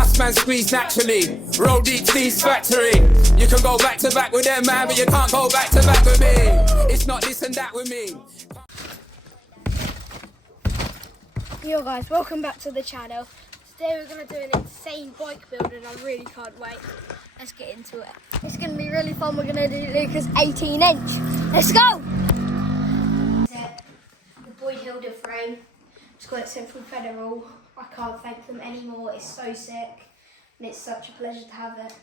Us man squeeze naturally. Roll deep, Steve's factory. You can go back to back with them, man, but you can't go back to back with me. It's not this and that with me. Yo guys, welcome back to the channel. Today we're going to do an insane bike build and I really can't wait. Let's get into it. It's going to be really fun. We're going to do Luca's 18-inch. Let's go! The Boyd Hilda frame. It's got it sent from Federal. I can't thank them anymore. It's so sick and it's such a pleasure to have it.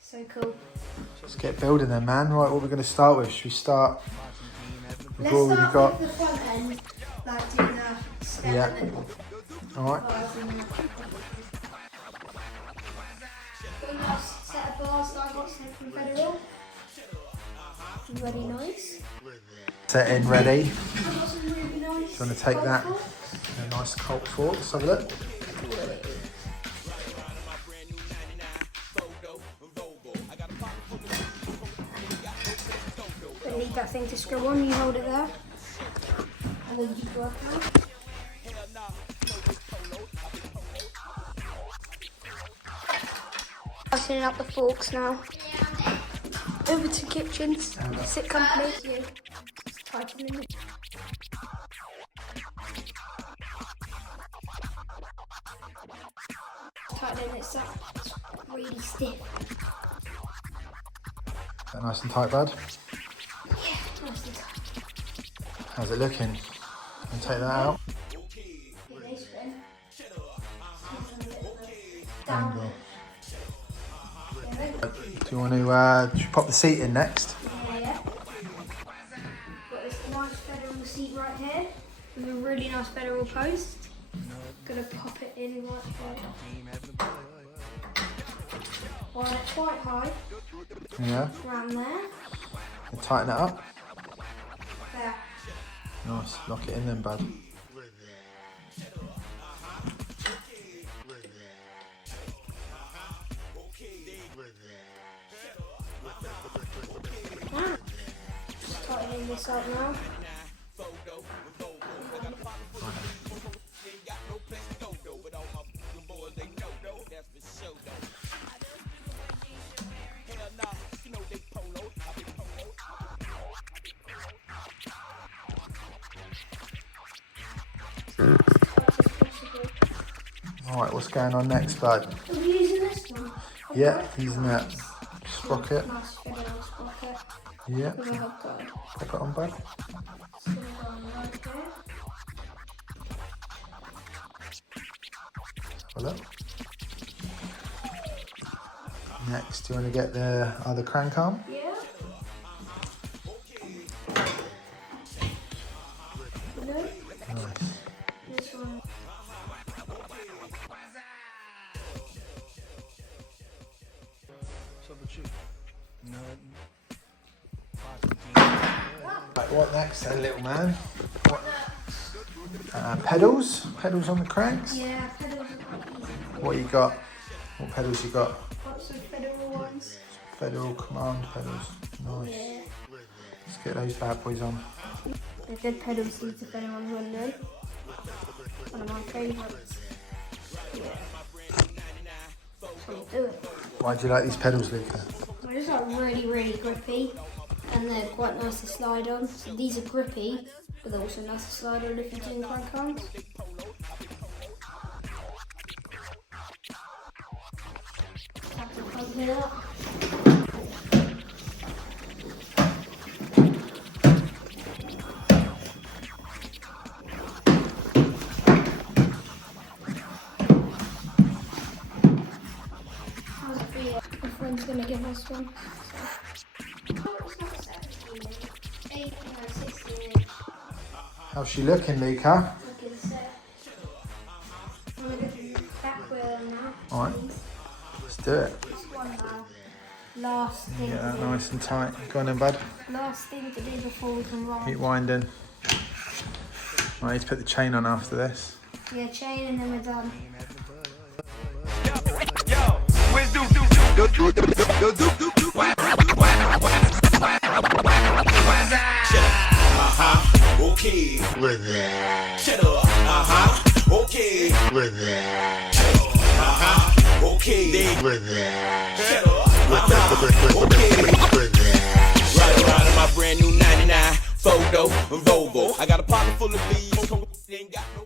So cool. Let's get building then, man. Right, what are we going to start with? Should we start with Let's what we've start got? with the front end, like do the step Yeah. and then Alright. bars in there. Got a nice set of bars that I got sent from Federal. Really nice. Set in ready. I got some really nice. Do you want to take that? Colt A nice Colt fork. Let's have a look. Don't need that thing to screw on, you hold it there. And then you work out. Tightening up the forks now. Over to kitchens. Sit company. Yeah. Tightening it. Tightening it up. It's really stiff. Is that nice and tight, bud? Yeah, nice and tight. How's it looking? Can you take that out? Angle. Do you want to should we pop the seat in next? Yeah. Got this nice Federal seat right here with a really nice Federal post. Gonna pop it in right there. Line it quite high, Yeah. around there. And tighten it up. There. Nice. Lock it in then, bud. Just tightening this up now. Alright, what's going on next, bud? Are we using this one? Yeah, using that sprocket. Nice Federal sprocket. Yeah. With a hook guide. Pop it on, bud. It's gonna go on right there. Have a look. Next, do you want to get the other crank arm? Yeah. No. Nice. This one. Right, what next then, little man? What? Pedals? Pedals on the cranks? Yeah, pedals are quite easy. What you got? What pedals you got? Got some Federal ones. Federal command pedals. Nice. Yeah. Let's get those bad boys on. The good pedal seats if anyone's wondering. One of my favourites. Yeah. So do it. Why do you like these pedals, Luca? They're just like really, really grippy. And they're quite nice to slide on. So these are grippy, but they're also nice to slide on if you're doing crank arms. Have to plug it up. How's it feel? My friend's gonna give us one. How's she looking, Luca? Looking set. I'm gonna do the back wheel now. Alright. Let's do it. This one now. Last thing. Get that to do. nice and tight. Go on then, bud. Last thing to do before we can ride. Keep winding. I need to put the chain on after this. Yeah, chain and then we're done. Okay. With that. Shut up. Okay. With that. Okay. Shut up. Okay. Riding around in my brand new 99 photo Volvo. I got a pocket full of bees. Ain't got no